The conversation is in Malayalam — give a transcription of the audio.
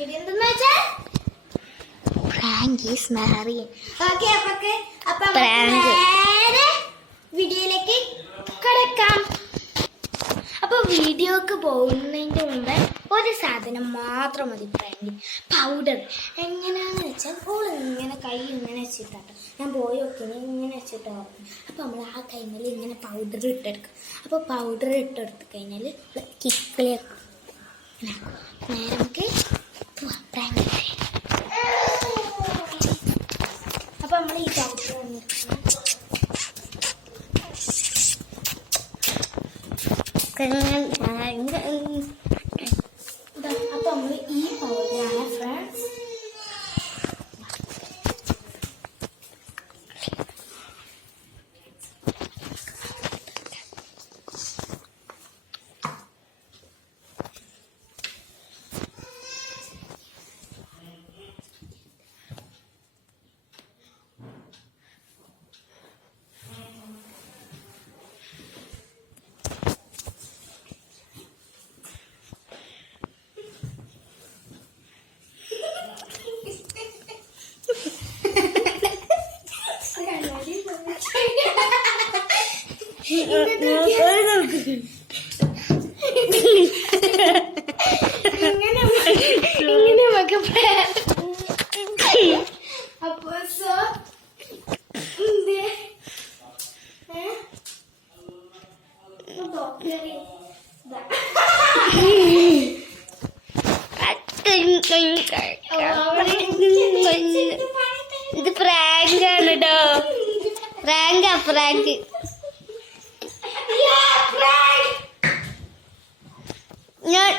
വീഡിയോ എന്തെന്ന് വെച്ചാൽ പ്രാങ്ക് ഈസ് മെഹറിൻ. ഓക്കെ, അപ്പൊ നേരെ വീഡിയോയിലേക്ക് കടക്കാം. അപ്പൊ വീഡിയോക്ക് പോകുന്നതിന്റെ മുമ്പ് ഒരു സാധനം മാത്രം മതി പ്രാങ്ക്, പൗഡർ. എങ്ങനെയാന്ന് വെച്ചാൽ ഓൾ ഇങ്ങനെ കൈ ഇങ്ങനെ വെച്ചിട്ടാട്ടോ, ഞാൻ പോയി നോക്കിനെ ഇങ്ങനെ വെച്ചിട്ട് ഓർക്കും. അപ്പൊ നമ്മൾ ആ കൈമേൽ ഇങ്ങനെ പൗഡർ ഇട്ടെടുക്കും. അപ്പൊ പൗഡർ ഇട്ടെടുത്ത് കഴിഞ്ഞാൽ കിക്കിളി നേരെ നമുക്ക് പ്രാങ്ക്. അപ്പൊ നമ്മൾ ഈ പൗഡർ അപ്പൊ നമ്മൾ ഈ പൗഡറാണ് ഫ്രണ്ട്സ്. അപ്പൊ സോ ഇത് പ്രാങ്ക് ആണ് കേട്ടോ. പ്രാങ്ക് ഞാൻ